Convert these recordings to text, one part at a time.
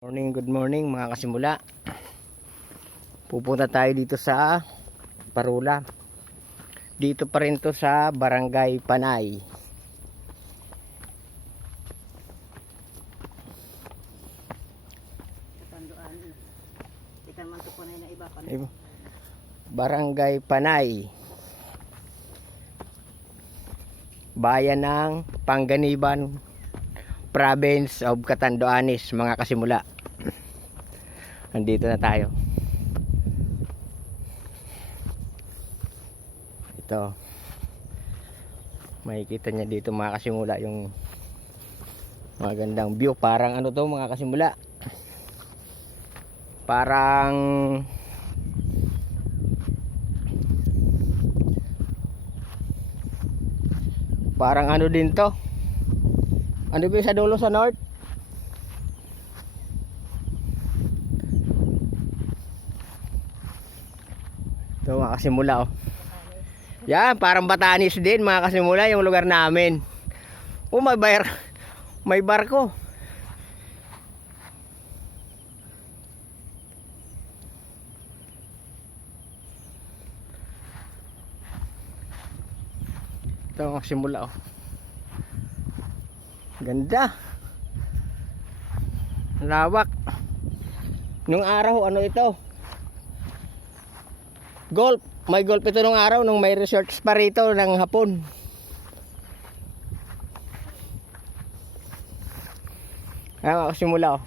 Good morning mga kasimula. Pupunta tayo dito sa Parula. Dito pa rin to sa Barangay Panay. Barangay Panay, Bayan ng Panganiban, Province of Catanduanes, mga kasimula. Nandito na tayo. Ito, makikita niya dito mga kasimula yung magandang view. Parang ano to mga kasimula, parang ano din to. Ano ba yung sa dulo sa north? Ito mga kasimula, oh. Yan, parang Batanes din mga kasimula yung lugar namin. Oh, may barko. Ito mga kasimula, oh. Ganda. Lawak. Nung araw, ano ito? Golf. May golf ito nung araw, nung may resorts pa rito ng hapon. Ayan, makasimula, oh.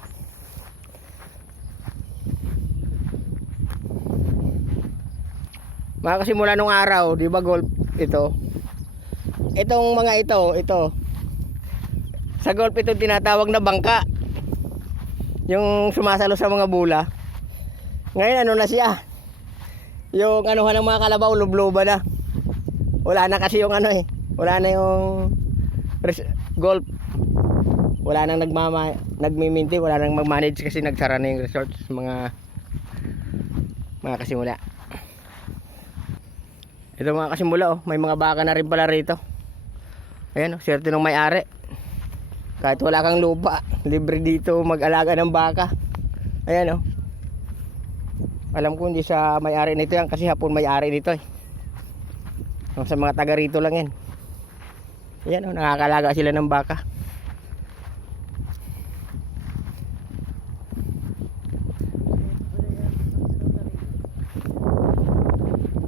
Makasimula nung araw, di ba golf ito? Itong mga ito. Sa golf ito tinatawag na bangka. Yung sumasalo sa mga bula. Ngayon ano na siya? Yung anuhan ng mga kalabaw, lubluba na. Wala na kasi yung ano eh. Wala na yung golf. Wala nang nagmiminti, wala nang mag-manage kasi nagsara na yung resorts, mga kasimula. Ito mga kasimula, oh, may mga baka na rin pala rito. Ayan, oh, swerte ng may-ari. Kahit wala kang lupa, libre dito mag-alaga ng baka. Ayan, oh. Alam ko hindi sa may-ari nito yan kasi hapon may-ari nito eh. Sa mga taga rito lang yan. Ayan, oh, nakakalaga sila ng baka.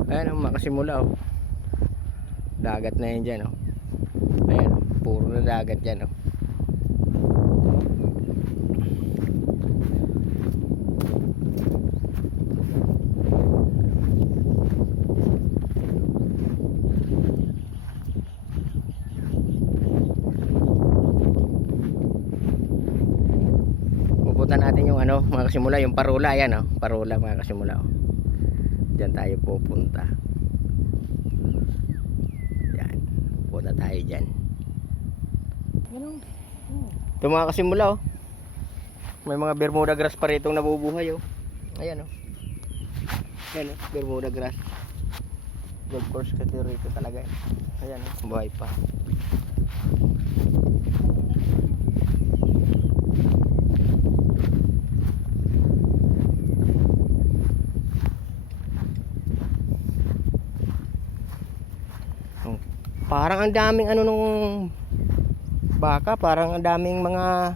Ayan, oh, makasimula, oh. Dagat na yan dyan, oh. Ayan, oh, puro na dagat dyan, oh. Pupunta natin yung ano mga kasimula, yung Parula. Ayan, oh, Parula mga kasimula, oh. Diyan tayo pupunta. Yan, punta tayo dyan. Ito mga kasimula, oh. May mga Bermuda grass pa rito nabubuhay, oh. Ayan, oh. Ayan, oh, Bermuda grass. Golf course kasi rito talaga, eh. Ayan, oh, buhay pa. Parang ang daming ano nung baka, parang ang daming mga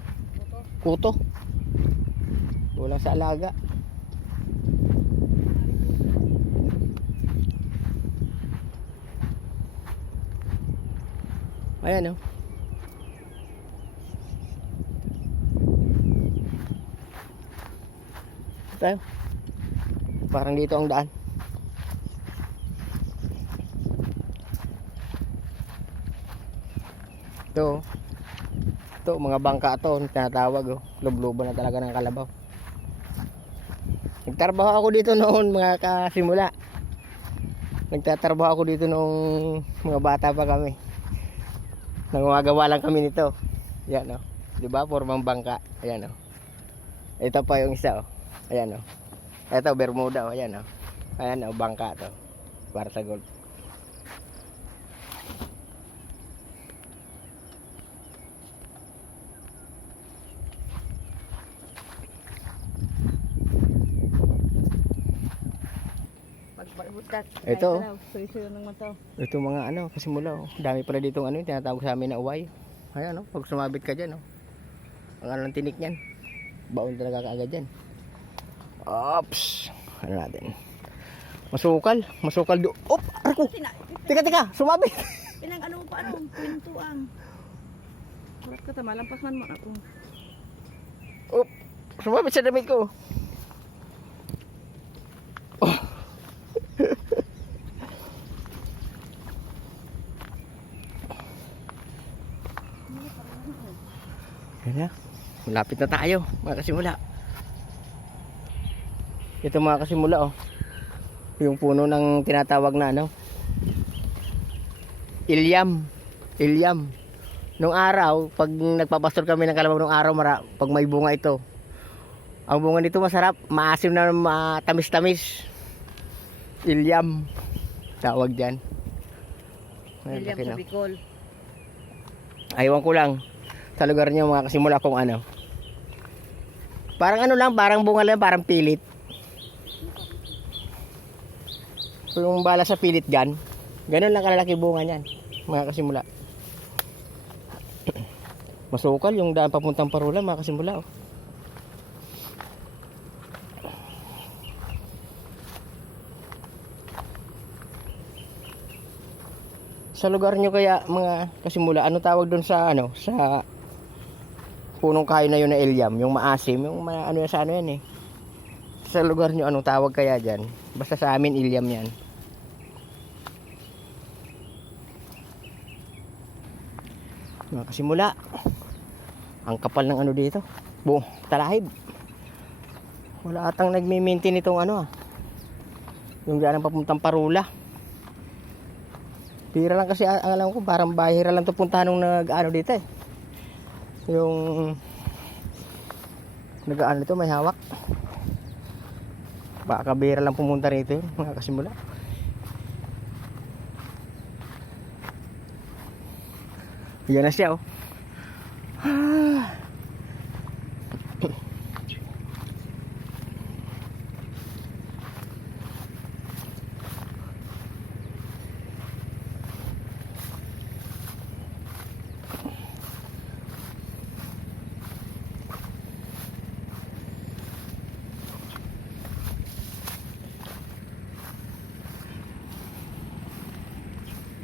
kuto. Wala sa alaga. Ayan, oh. Tayo. Parang dito ang daan. Ito mga bangka to, tinatawag, oh. Lubluban na talaga ng kalabaw. Nagtrabaho ako dito noon mga kasimula. Nagtatrabaho ako dito noong mga bata pa kami. Nangagawa lang kami nito. Ayan, oh. Diba? Formang bangka. Ayan, oh. Ito pa yung isa, oh. Ayan, oh. Ito Bermuda, oh. Ayan, oh. Ayan, oh, bangka to. Para sa golf. butak. Ito. Suyo-suyo ng mata. Ito mga ano, kasimula oh. Dami pala ditong ano, yung tinatawag sa amin na uway. Ayan oh, pag sumabit ka dyan oh. Ang ano ng tinik niyan. Baon talaga kaagad yan. Ops. Ano natin? Masukal do. Op! Arko! Teka, sumabit! Pinang ano pa ano, pintuang. Harap ka tama, lampas man mo ako. Op! Sumabit sa damit ko. Oh. Yan na. Malapit na tayo, mga kasimula. Ito mga kasimula oh. Yung puno ng tinatawag na ano. Ilyam. Nung araw, pag nagpapastor kami ng kalabaw nung araw, pag may bunga ito. Ang bunga nito masarap, maasim na matamis-tamis. Ilyam. Tawag diyan. William sa Bicol. Aywan ko lang sa lugar niyo mga kasimula kung ano. Parang ano lang, parang bunga lang, parang pilit. Yung bala sa pilit gan, ganun lang kalalaki bunga niyan, mga kasimula. Masukal yung daan papuntang Parula, mga kasimula oh. Sa lugar nyo kaya mga kasimula, ano tawag doon sa ano, sa punong kahoy na yun na Ilyam, yung maasim, yung ano sa ano yan eh. Sa lugar nyo anong tawag kaya dyan? Basta sa amin Ilyam yan. Mga kasimula, ang kapal ng ano dito, buong talahib. Wala atang nagme-maintain itong ano yung dyan ang papuntang Parula. Pira lang kasi ang alam ko, parang bahira lang to puntahan nung nag-ano dito eh. Yung nag-ano dito, may hawak. Baka bira lang pumunta rito yun, mga kasimula. Yan na siya oh.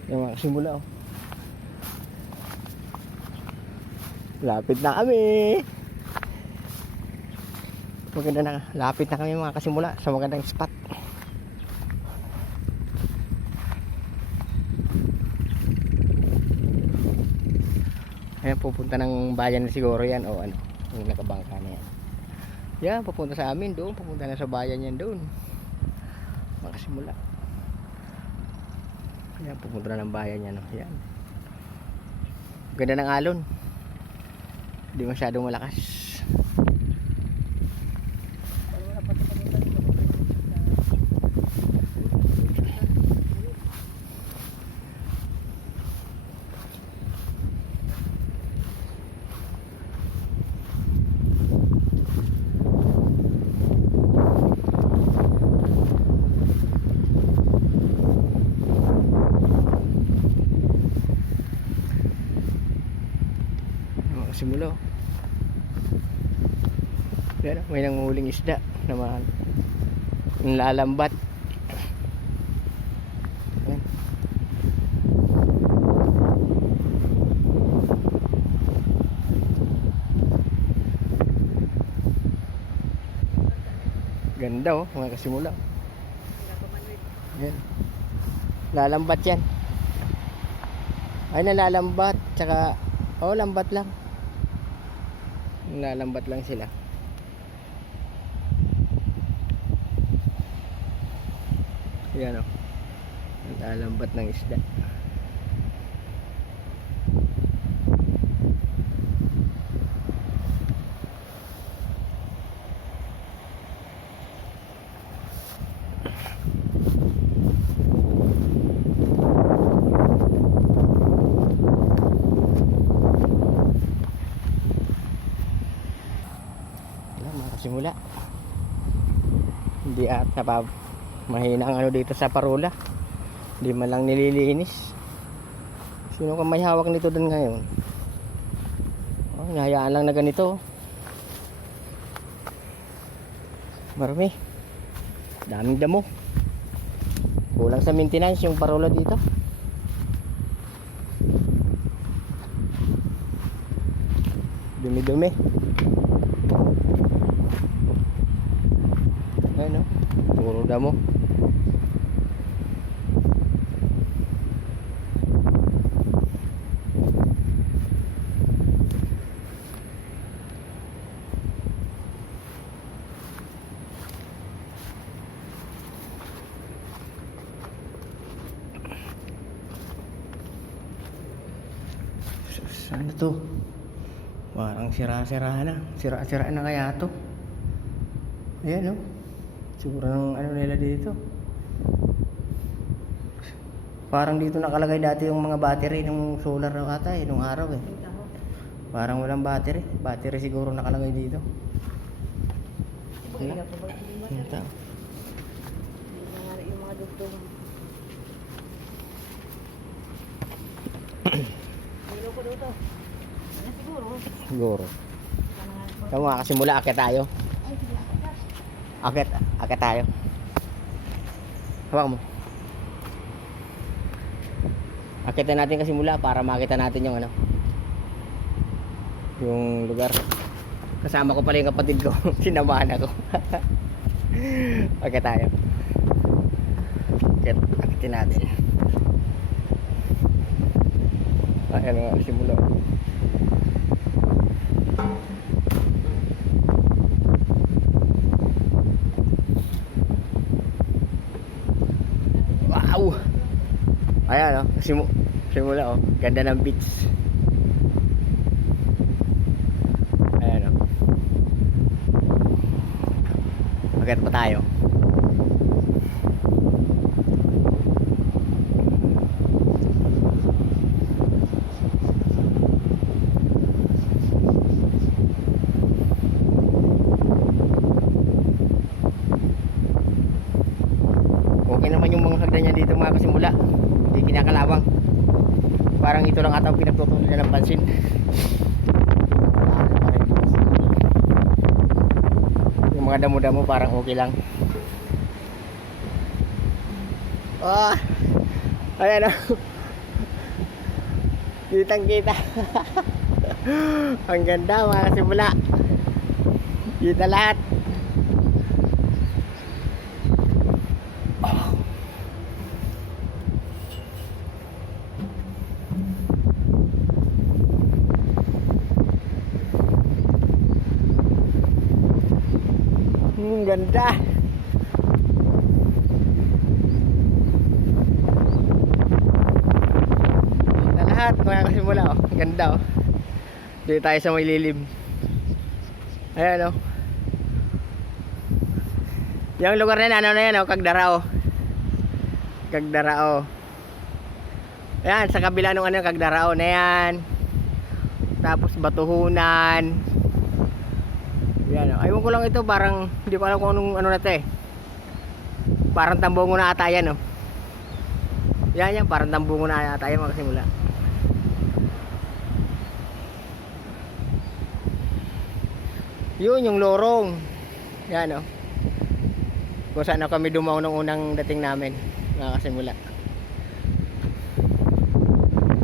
Yung mga simula oh. Lapit na kami. Maganda na, lapit na kami mga kasimula sa magandang spot. Ayan, pupunta ng bayan na siguro yan o ano, yung nakabangka na yan. Yan, pupunta sa amin doon, pupunta na sa bayan yan doon. Mga kasimula. Ayan, pupunta na ng bayan yan. Ayan. Ganda ng alon. Hindi masyadong malakas. Simula oh. Yan, may nanguhuling isda naman, lalambat. Yan. Ganda oh, mga kasimula. Yan. Lalambat yan. Ay, nalalambat. Tsaka, oh, lambat lang. Lalambat lang sila. Yan o. Lalambat ng isda. Simula hindi at Mahina ang ano dito sa parola. Hindi man lang nililinis. Sino ka may hawak nito doon ngayon? Oh, hinahayaan lang na ganito. Marami. Daming damo. Kulang sa maintenance yung parola dito. Dumi-dumi. Ayan o. Puro damo. Ano to? Parang sira-sira na. Sira-sira na kaya to. Ayan o. Siguro ng ano nila dito. Parang dito nakalagay dati yung mga battery ng solar na ata nung araw eh. Parang walang battery. Battery siguro nakalagay dito. Wala. Ano to? Yung mga dugtong. Ko dito. Ano siguro? Siguro. Tama nga kasi mula akit tayo. Akit tayo. Hawak mo. Akitin natin kasi mula para makita natin yung ano. Yung lugar. Kasama ko pala yung kapatid ko. Sinamahan ako. Akit tayo. Akitin natin. Ayan nga, simula. Wow! Ayan o, simula o. Ganda ng beach. Ayan o. Agat pa tayo. Okay naman yung mga hagdan niya dito mga kasimula. Hindi kinakalawang. Parang ito lang ata ang pinagtutunan niya ng pansin. Yung mga damo-damo parang okay lang. Oh, ayan o. Kitang kita. Ang ganda mga kasimula. Kita lahat. Ganda. Na lahat mga kasimula oh. Ganda oh. Dito tayo sa may lilim. Ayan oh. Yung lugar na yan, ano na yan oh, Kagdarao. Kagdarao. Ayan, sa kabila nung ano, Kagdarao na yan. Tapos Batuhunan. Yan, ayun ko lang ito, parang hindi ko alam kung anong ano na ito eh. Parang Tambungo na ata yan oh. Yan, parang Tambungo na ata yan mga kasimula. Yun yung lorong. Yan oh. Kung saan kami dumaw nung unang dating namin mga kasimula.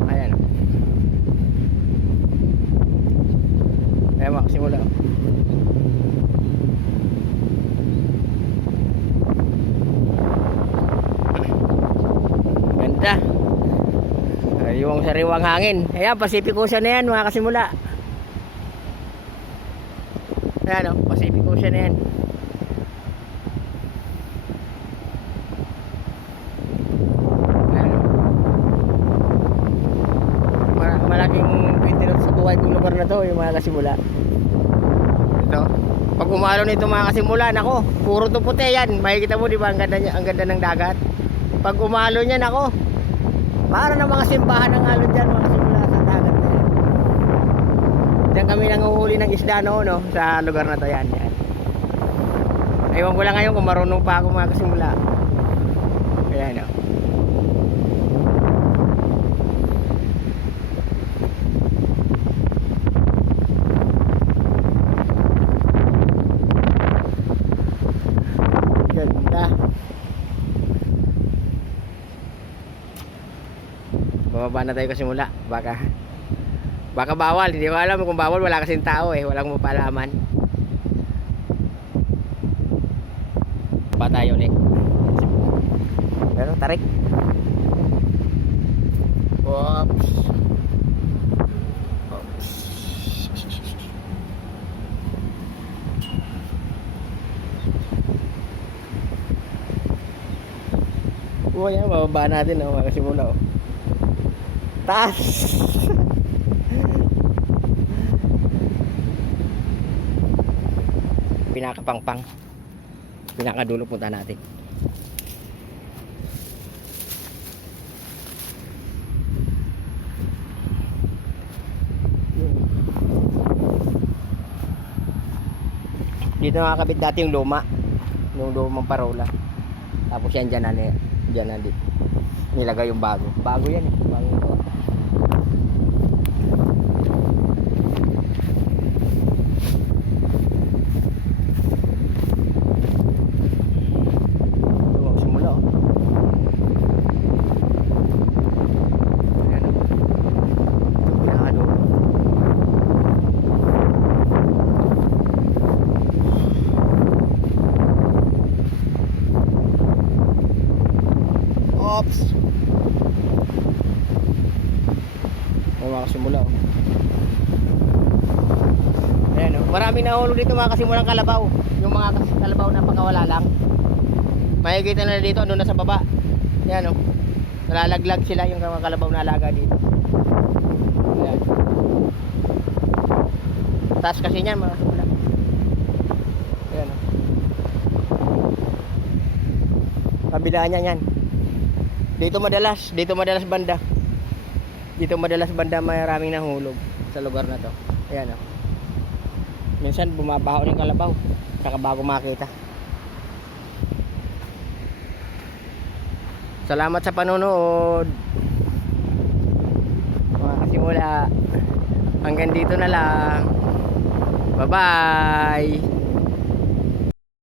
Ayan oh. Ayan mga kasimula oh. Yung sariwang hangin. Ayan, Pacific Ocean na yan mga kasimula. Ayan o, Pacific Ocean na yan. Ayan o. Malaking pintinot sa buhay kong lugar na to yung mga kasimula. Ito. Pag umalo nito mga kasimula, nako, puro to puti yan. Makikita mo di ba ang ganda ng dagat. Pag umalo niya, nako, para na mga simbahan ng alon dyan mga simula sa dagat na yan. Diyan kami nanguhuli ng isda noon no, sa lugar na to yan. Ewan ko lang ngayon kung marunong pa ako mga kasimula. Ayan o. Ganda. Bababa na tayo kasi mula. Baka bawal. Hindi ko alam kung bawal. Wala kasing tao eh. Walang mapalaman. Pa tayo ulit. Pero tarik. Oops. Oops. Oh, yan, bababa natin oh, makasimula oh. Taas. Pinakapangpang. Pinakadulo punta natin. Dito nakakabit dati yung luma. Yung lumang parola. Tapos yan dyan na dito. Nilagay yung bago. Bago yan eh. Bago ito. Ito simula oh. Ayan oh. Ito pinakadulo. Oops. May makasimula oh. Ayan oh. Maraming nahulog dito makasimulang kalabaw. Yung mga kalabaw na pagkawala lang. Makikita na dito ano na sa baba. Ayan oh. Nalalaglag sila yung mga kalabaw na alaga dito. Ayan. Taas kasi niyan makasimula. Ayan oh. Kabilaan niya yan. Dito madalas banda. Dito madalas banda maraming nahulog sa lugar na to. Ayan oh. Minsan bumabaho ng kalabaw saka bago makita. Salamat sa panonood. Mga kasimula. Hanggang dito na lang. Bye bye.